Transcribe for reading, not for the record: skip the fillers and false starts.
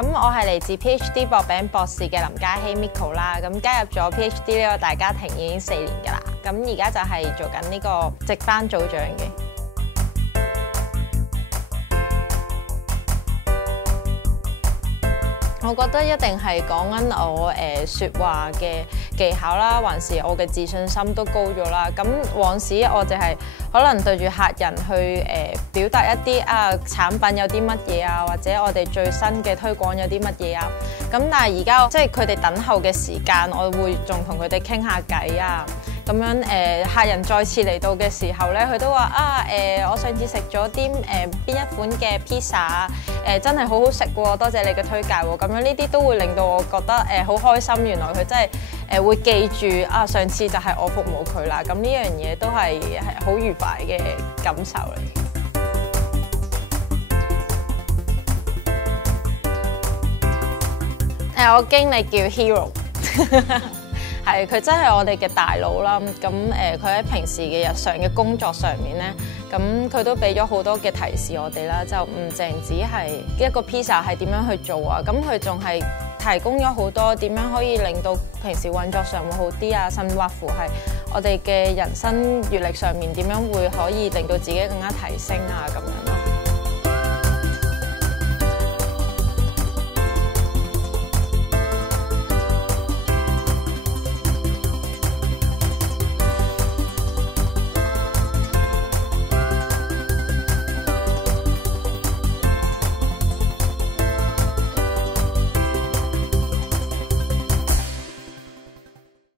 咁我係嚟自 PhD 薄餅博士嘅林嘉希 Miko 啦，咁加入咗 PhD 呢個大家庭已經4年㗎啦，咁而家就係做緊呢個值班組長嘅。我覺得一定係講緊我説話嘅技巧啦，還是我嘅自信心都高咗啦。咁往時我就係可能對住客人去表達一啲產品有啲乜嘢啊，或者我哋最新嘅推廣有啲乜嘢啊。咁但係而家即係佢哋等候嘅時間，我會仲同佢哋傾下偈啊。咁樣客人再次嚟到嘅時候咧，佢都話我上次食咗啲邊一款嘅 pizza 真係好好食喎，多謝你嘅推介喎。咁樣呢啲都會令到我覺得好開心，原來佢真係會記住上次就係我服務佢啦。咁呢樣嘢都係好愉快嘅感受嚟。我經理叫 Hero。係，佢真係我哋嘅大佬啦。咁佢喺平時嘅日常嘅工作上面咧，咁佢都俾咗好多嘅提示我哋啦。就唔淨止係一個 pizza 係點樣去做啊，咁佢仲係提供咗好多點樣可以令到平時運作上會好啲啊，甚至乎係我哋嘅人生閲歷上面點樣會可以令到自己更加提升啊咁樣。